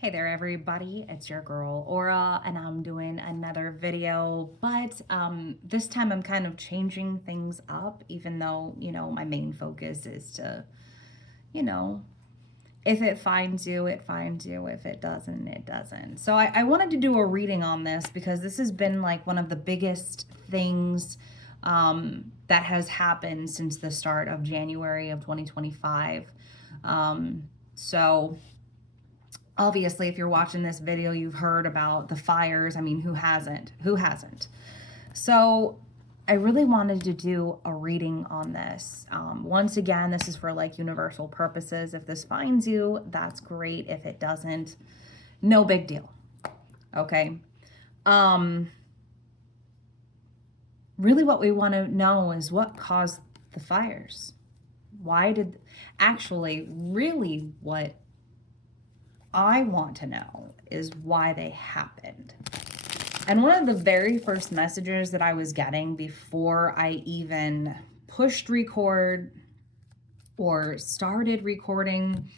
Hey there, everybody. It's your girl Aura, and I'm doing another video. But this time I'm kind of changing things up, even though, my main focus is to, you know, if it finds you, it finds you. If it doesn't, it doesn't. So I wanted to do a reading on this because this has been like one of the biggest things that has happened since the start of January of 2025. So obviously, if you're watching this video, you've heard about the fires. I mean, who hasn't? Who hasn't? So I really wanted to do a reading on this. Once again, this is for like universal purposes. If this finds you, that's great. If it doesn't, no big deal. Okay. Really what we want to know is what caused the fires. Why did actually really what I want to know is why they happened. And one of the very first messages that I was getting before I even pushed record or started recording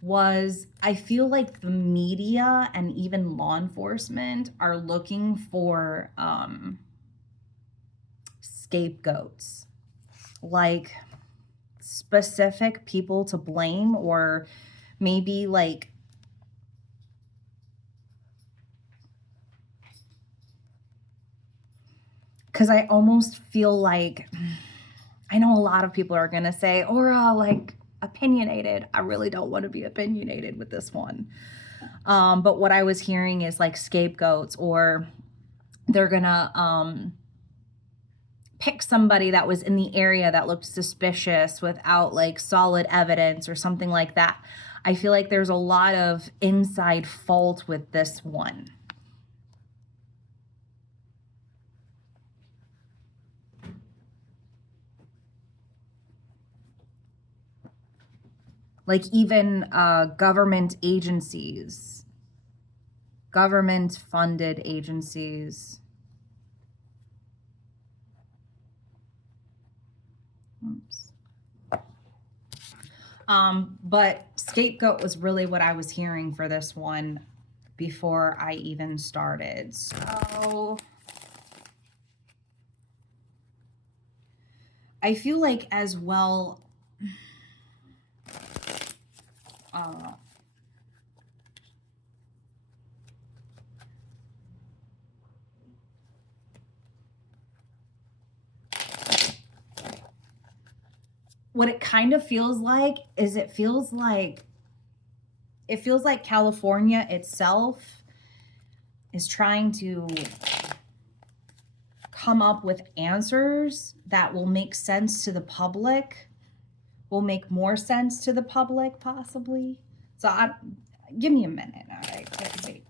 was I feel like the media and even law enforcement are looking for scapegoats, like specific people to blame, or maybe like because I almost feel like I know a lot of people are going to say, Aura, like opinionated. I really don't want to be opinionated with this one. But what I was hearing is like scapegoats, or they're going to pick somebody that was in the area that looked suspicious without like solid evidence or something like that. I feel like there's a lot of inside fault with this one. Like even government agencies, government funded agencies. Oops. But scapegoat was really what I was hearing for this one before I even started. So I feel like as well, what it kind of feels like is it feels like California itself is trying to come up with answers that will make sense to the public, will make more sense to the public possibly. So give me a minute. All right, wait.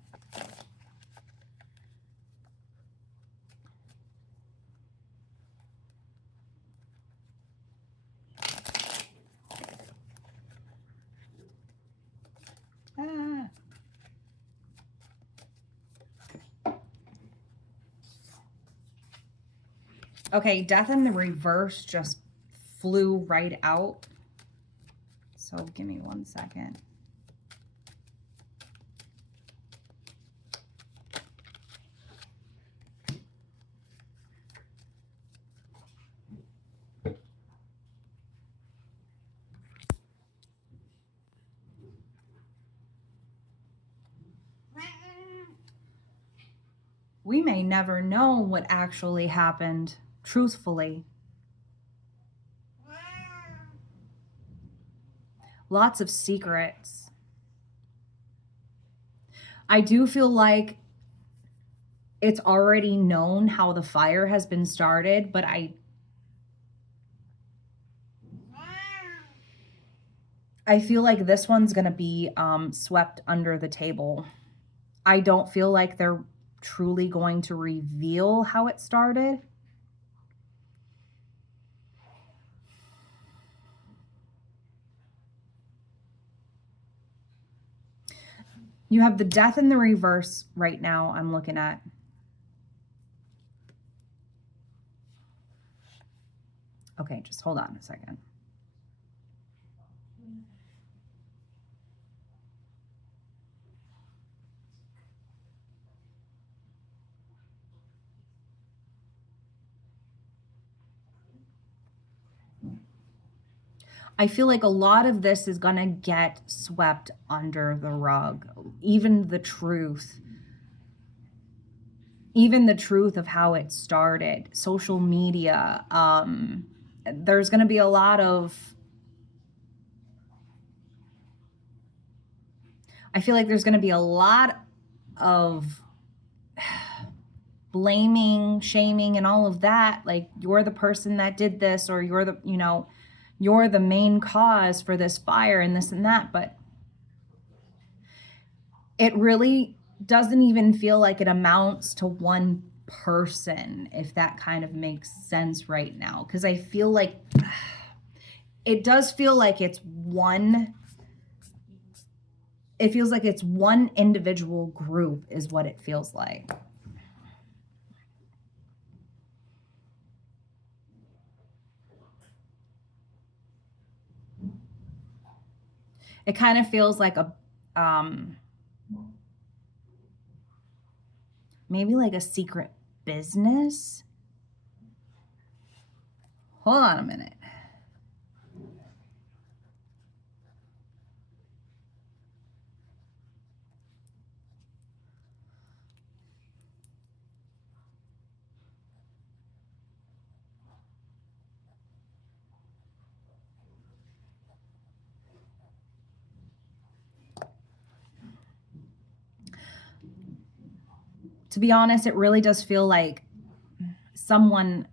Ah. Okay, Death in the Reverse just flew right out. So give me 1 second. We may never know what actually happened, truthfully. Lots of secrets. I do feel like it's already known how the fire has been started, but I feel like this one's going to be swept under the table. I don't feel like they're truly going to reveal how it started. You have the Death in the Reverse right now I'm looking at. Okay, just hold on a second. I feel like a lot of this is going to get swept under the rug. Even the truth, even the truth of how it started, social media. There's going to be a lot of, I feel like there's going to be a lot of blaming, shaming, and all of that. Like, you're the person that did this, or you're the, you're the main cause for this fire and this and that. But it really doesn't even feel like it amounts to one person, if that kind of makes sense right now. Because I feel like it does feel like it feels like it's one individual group is what it feels like. It kind of feels like a maybe like a secret business. Hold on a minute. To be honest, it really does feel like someone,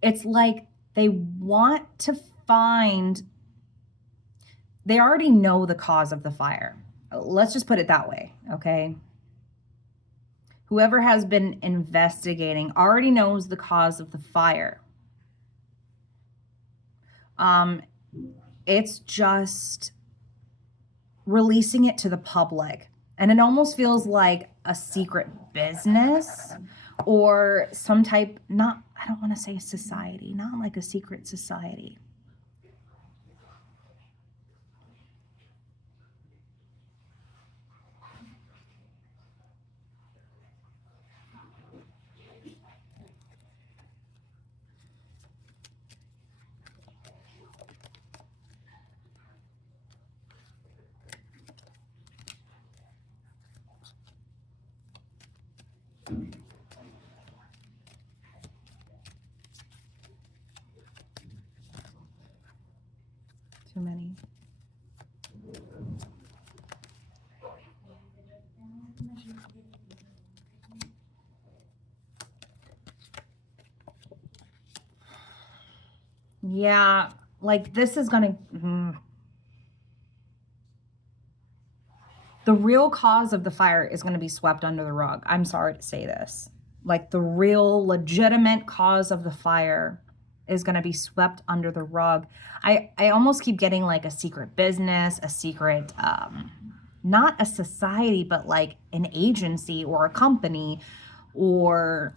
it's like they want to find, they already know the cause of the fire. Let's just put it that way, okay? Whoever has been investigating already knows the cause of the fire. It's just releasing it to the public. And it almost feels like a secret business or some type, not, I don't want to say society, not like a secret society. Too many. Yeah, like this is gonna, the real cause of the fire is gonna be swept under the rug. I'm sorry to say this. Like, the real legitimate cause of the fire is gonna be swept under the rug. I almost keep getting like a secret business, a secret, not a society, but like an agency or a company or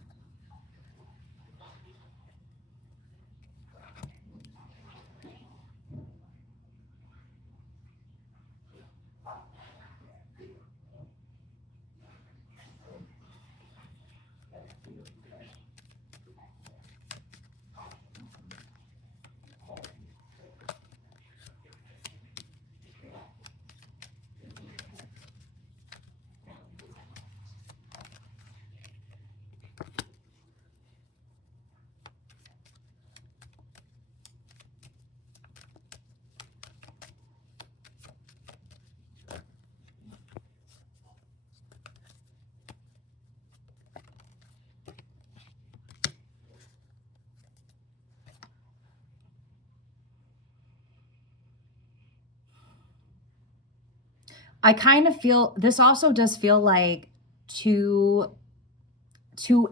I kind of feel this also does feel like two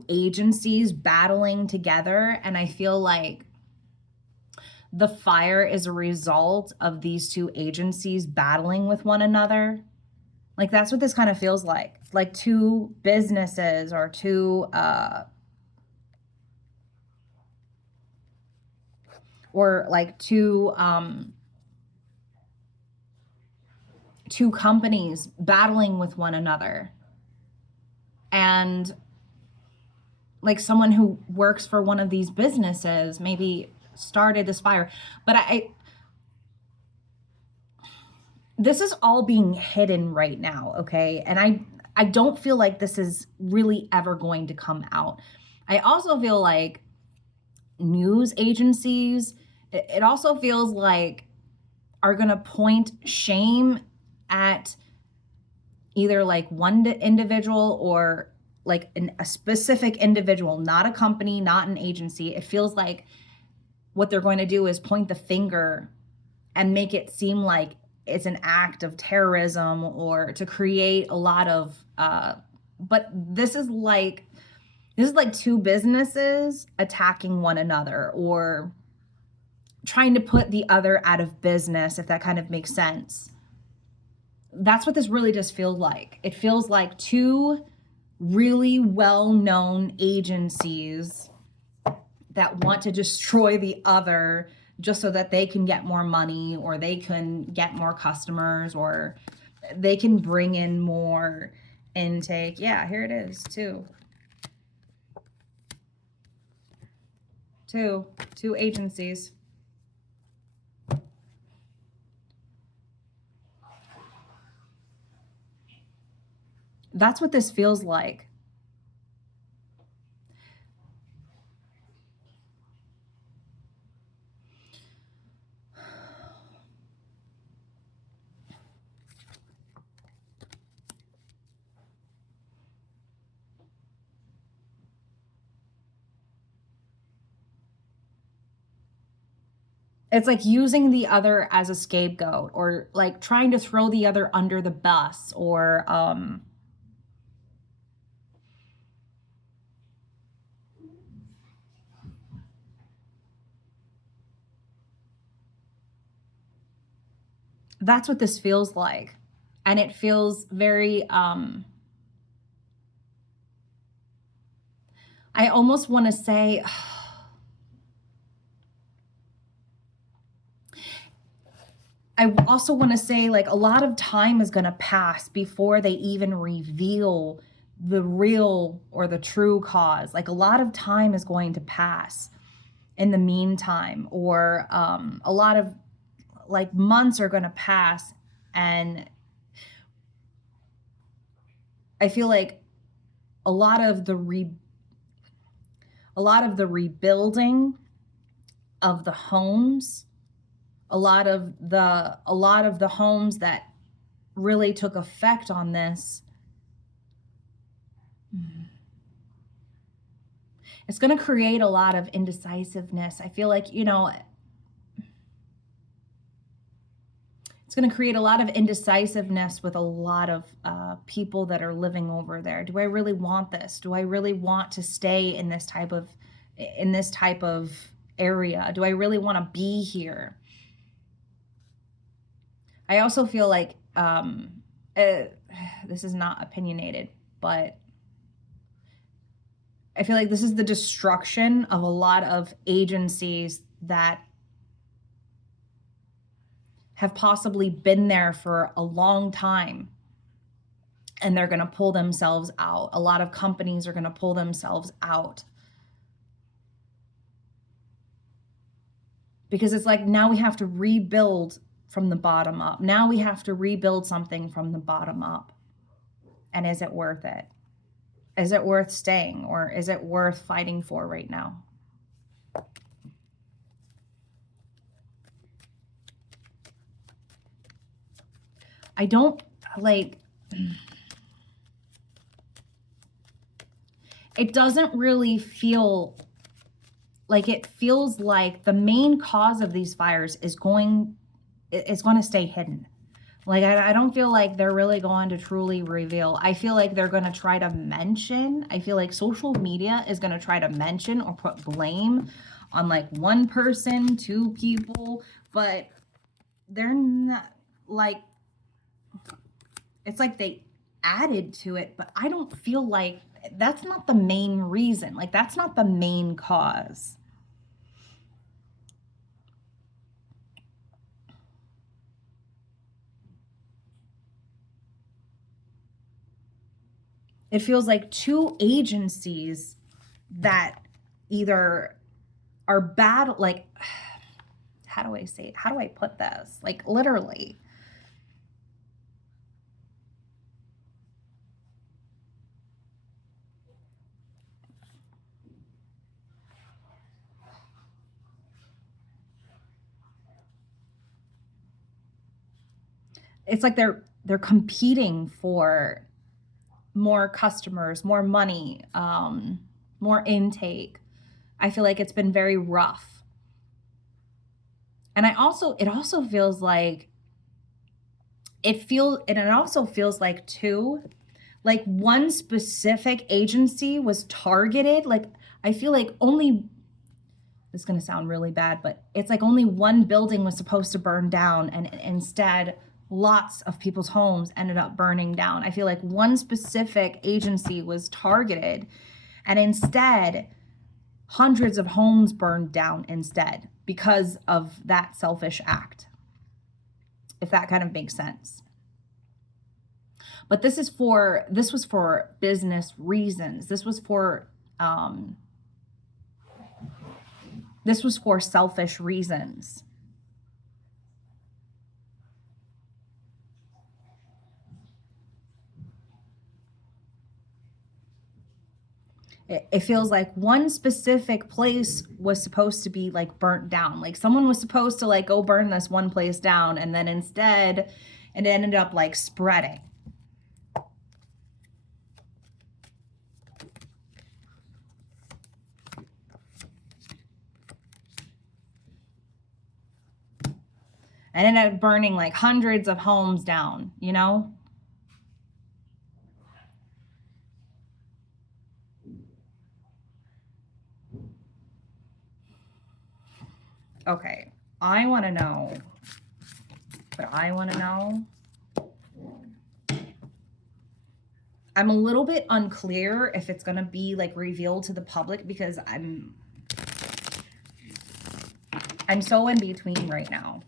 agencies battling together, and I feel like the fire is a result of these two agencies battling with one another. Like, that's what this kind of feels like two businesses or two or like two companies battling with one another. And like someone who works for one of these businesses maybe started this fire. But this is all being hidden right now, okay? And I don't feel like this is really ever going to come out. I also feel like news agencies, it also feels like are going to point shame at either like one individual or like a specific individual, not a company, not an agency. It feels like what they're going to do is point the finger and make it seem like it's an act of terrorism or to create a lot of but this is like two businesses attacking one another or trying to put the other out of business, if that kind of makes sense. That's what this really just feels like. It feels like two really well-known agencies that want to destroy the other just so that they can get more money or they can get more customers or they can bring in more intake. Yeah, here it is, two agencies. That's what this feels like. It's like using the other as a scapegoat or like trying to throw the other under the bus or that's what this feels like. And it feels very I almost want to say I also want to say like a lot of time is going to pass before they even reveal the real or the true cause. Like a lot of time is going to pass in the meantime, or a lot of like months are going to pass. And I feel like a lot of the rebuilding of the homes, a lot of the homes that really took effect on this, it's going to create a lot of indecisiveness. I feel like, you know, it's going to create a lot of indecisiveness with a lot of people that are living over there. Do I really want this? Do I really want to stay in this type of area? Do I really want to be here? I also feel like this is not opinionated, but I feel like this is the destruction of a lot of agencies that have possibly been there for a long time, and they're going to pull themselves out. A lot of companies are going to pull themselves out because it's like now we have to rebuild from the bottom up. Now we have to rebuild something from the bottom up. And is it worth it? Is it worth staying, or is it worth fighting for right now? I don't like, it doesn't really feel like, it feels like the main cause of these fires is going to stay hidden. Like, I don't feel like they're really going to truly reveal. I feel like they're going to try to mention, I feel like social media is going to try to mention or put blame on like one person, two people, but they're not like, it's like they added to it, but I don't feel like that's not the main reason. Like, that's not the main cause. It feels like two agencies that either are bad, like, how do I say it? How do I put this? Like, literally, it's like they're competing for more customers, more money, more intake. I feel like it's been very rough. And it also feels like it also feels like too, like one specific agency was targeted. Like I feel like only, this is going to sound really bad, but it's like only one building was supposed to burn down, and instead lots of people's homes ended up burning down. I feel like one specific agency was targeted, and instead hundreds of homes burned down instead because of that selfish act, if that kind of makes sense. But this was for business reasons. This was for selfish reasons. It feels like one specific place was supposed to be like burnt down. Like someone was supposed to like go burn this one place down, and then instead it ended up like spreading. And ended up burning like hundreds of homes down, you know? Okay, I want to know, I'm a little bit unclear if it's going to be like revealed to the public, because I'm so in between right now.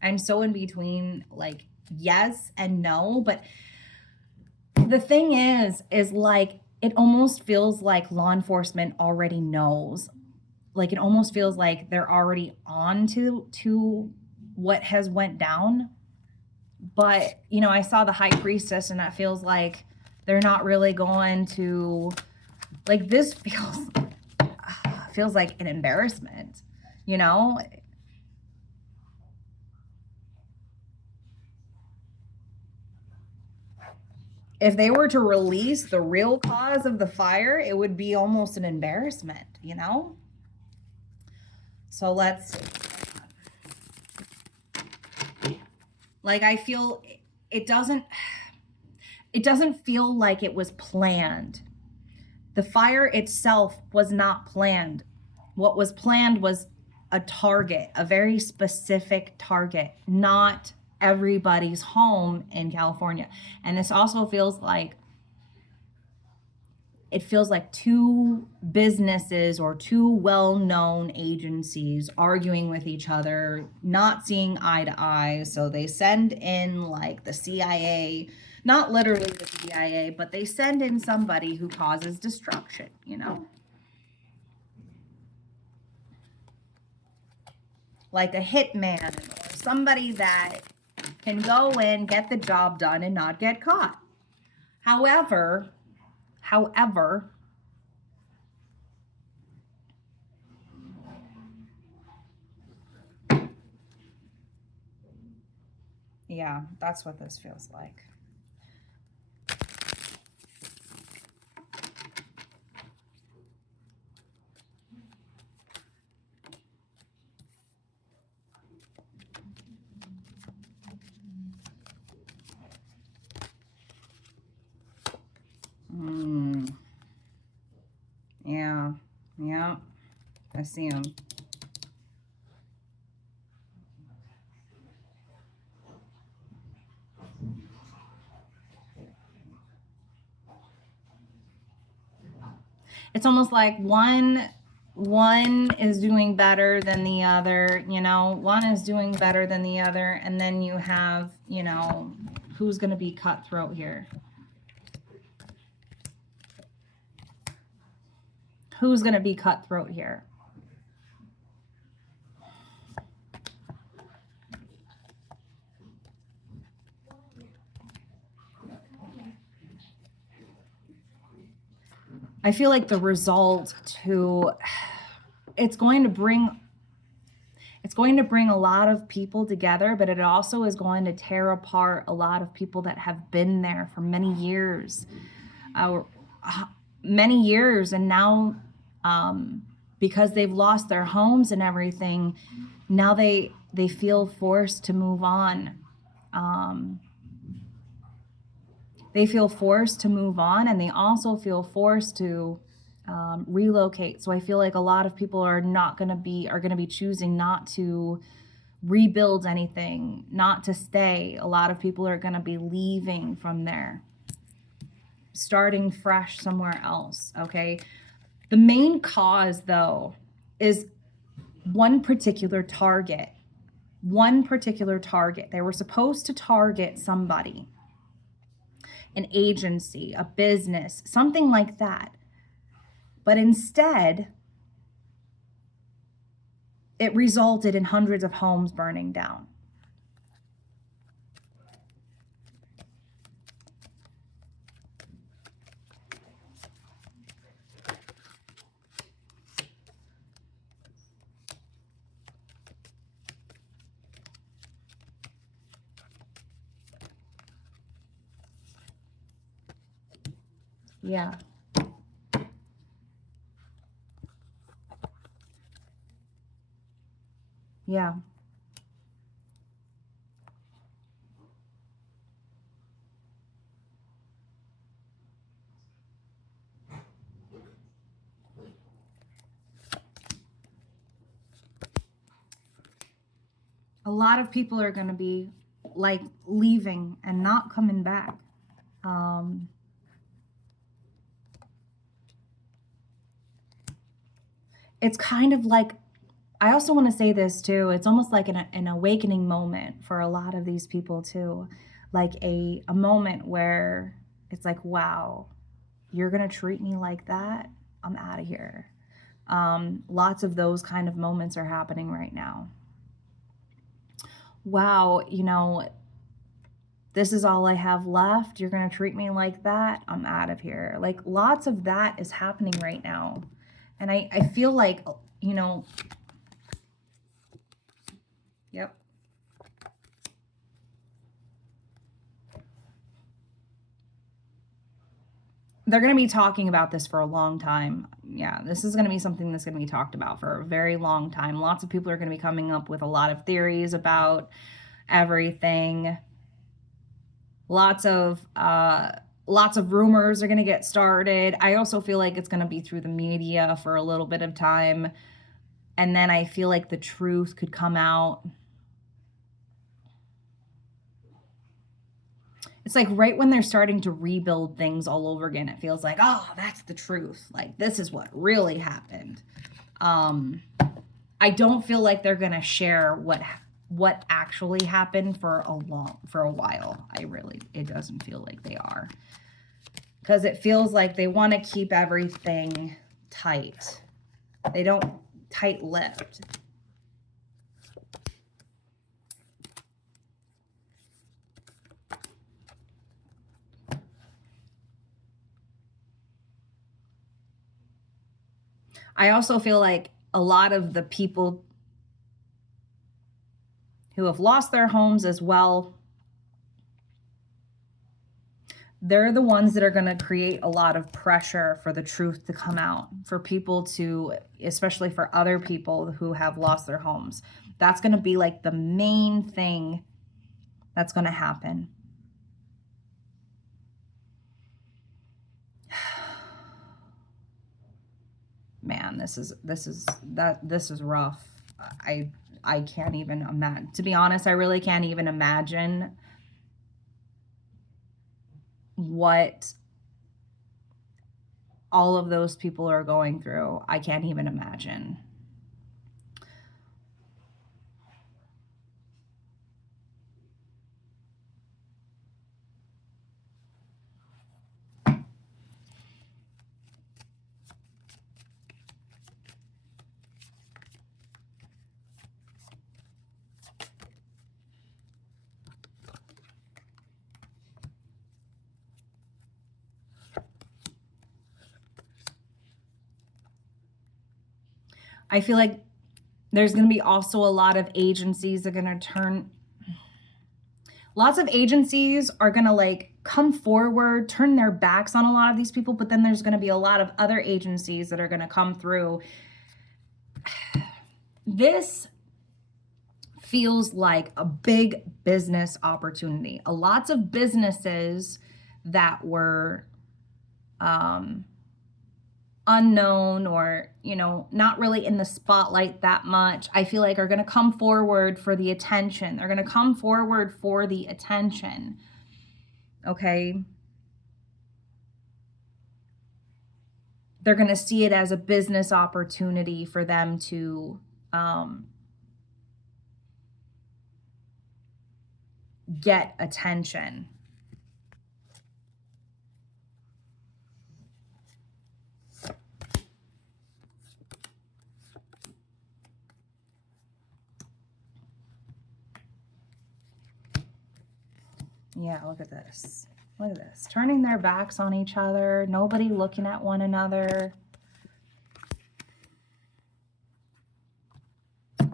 I'm so in between, like, yes and no. But the thing is like, it almost feels like law enforcement already knows. Like, it almost feels like they're already on to what has went down. But, you know, I saw the high priestess, and that feels like they're not really going to, like, this feels like an embarrassment, you know? If they were to release the real cause of the fire, it would be almost an embarrassment, you know? So let's, like, I feel it doesn't feel like it was planned. The fire itself was not planned. What was planned was a target, a very specific target, not everybody's home in California. And this also feels like, it feels like two businesses or two well-known agencies arguing with each other, not seeing eye to eye. So they send in like the CIA, not literally the CIA, but they send in somebody who causes destruction, you know? Like a hitman, or somebody that can go in, get the job done, and not get caught. However, yeah, that's what this feels like. Yeah, I see them. It's almost like one is doing better than the other, you know, one is doing better than the other, and then you have, you know, who's going to be cutthroat here? Who's going to be cutthroat here? I feel like the result to, it's going it's going to bring a lot of people together, but it also is going to tear apart a lot of people that have been there for many years. Many years, and now because they've lost their homes and everything, now they feel forced to move on. They feel forced to move on, and they also feel forced to relocate. So I feel like a lot of people are going to be choosing not to rebuild anything, not to stay. A lot of people are going to be leaving from there, starting fresh somewhere else. Okay. The main cause, though, is one particular target. They were supposed to target somebody, an agency, a business, something like that. But instead, it resulted in hundreds of homes burning down. Yeah. Yeah. A lot of people are going to be like leaving and not coming back. It's kind of like, I also want to say this too. It's almost like an awakening moment for a lot of these people too. Like a moment where it's like, wow, you're going to treat me like that? I'm out of here. Lots of those kind of moments are happening right now. Wow, this is all I have left. You're going to treat me like that? I'm out of here. Like lots of that is happening right now. And I feel like, yep. They're going to be talking about this for a long time. Yeah, this is going to be something that's going to be talked about for a very long time. Lots of people are going to be coming up with a lot of theories about everything. Lots of rumors are going to get started. I also feel like it's going to be through the media for a little bit of time. And then I feel like the truth could come out. It's like right when they're starting to rebuild things all over again, it feels like, oh, that's the truth. Like, this is what really happened. I don't feel like they're going to share what actually happened for a while. It doesn't feel like they are. Because it feels like they want to keep everything tight. They don't tight-lipped. I also feel like a lot of the people who have lost their homes as well, they're the ones that are going to create a lot of pressure for the truth to come out, for people to, especially for other people who have lost their homes. That's going to be like the main thing that's going to happen. Man, this is rough. I can't even imagine. To be honest, I really can't even imagine what all of those people are going through. I can't even imagine. I feel like There's going to be also a lot of agencies that are going to turn, lots of agencies are going to like come forward, turn their backs on a lot of these people, but then there's going to be a lot of other agencies that are going to come through. This feels like a big business opportunity. Lots of businesses that were unknown or, you know, not really in the spotlight that much, I feel like are going to come forward for the attention. They're going to come forward for the attention. Okay. They're going to see it as a business opportunity for them to get attention. Yeah, look at this. Look at this. Turning their backs on each other. Nobody looking at one another.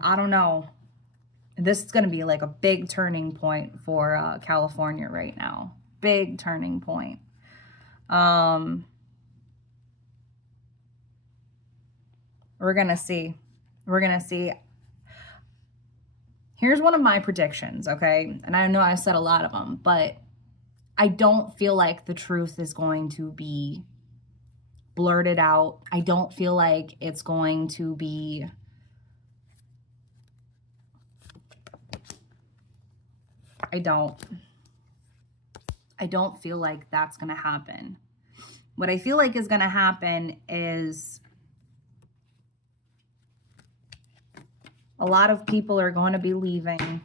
I don't know. This is going to be like a big turning point for California right now. Big turning point. We're going to see. We're going to see. Here's one of my predictions, okay? And I know I said a lot of them, but I don't feel like the truth is going to be blurted out. I don't feel like it's going to be I don't feel like that's going to happen. What I feel like is going to happen is a lot of people are going to be leaving.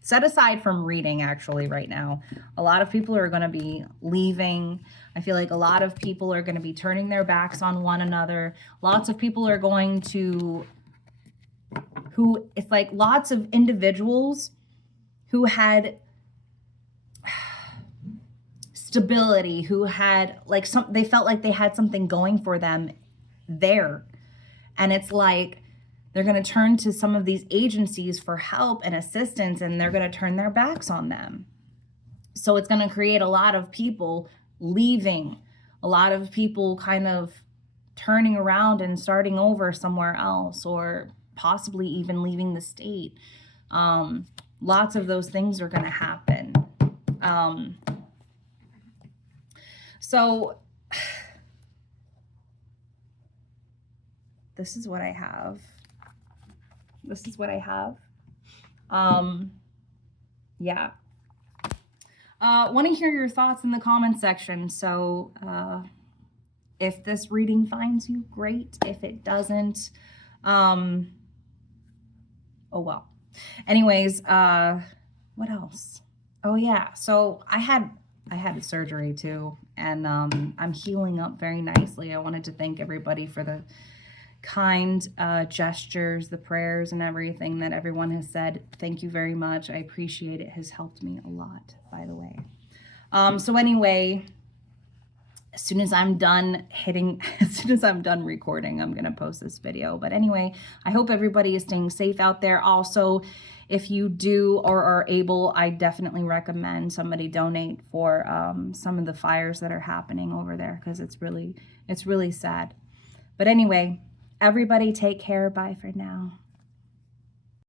Set aside from reading, actually, right now, a lot of people are going to be leaving. I feel like a lot of people are going to be turning their backs on one another. Lots of people are going to, it's like lots of individuals who had stability, who had like they felt like they had something going for them there. And it's like, they're going to turn to some of these agencies for help and assistance, and they're going to turn their backs on them. So it's going to create a lot of people leaving, a lot of people kind of turning around and starting over somewhere else, or possibly even leaving the state. Lots of those things are going to happen. So this is what I have. This is what I have. Yeah. Want to hear your thoughts in the comment section. So if this reading finds you, great. If it doesn't, oh well. Anyways, what else? Oh yeah. So I had surgery too, and I'm healing up very nicely. I wanted to thank everybody for the kind gestures, the prayers, and everything that everyone has said. Thank you very much. I appreciate it. It has helped me a lot, by the way. So anyway, as soon as I'm done recording, I'm gonna post this video. But anyway, I hope everybody is staying safe out there. Also, if you do or are able, I definitely recommend somebody donate for some of the fires that are happening over there, because it's really sad. But anyway, everybody take care. Bye for now.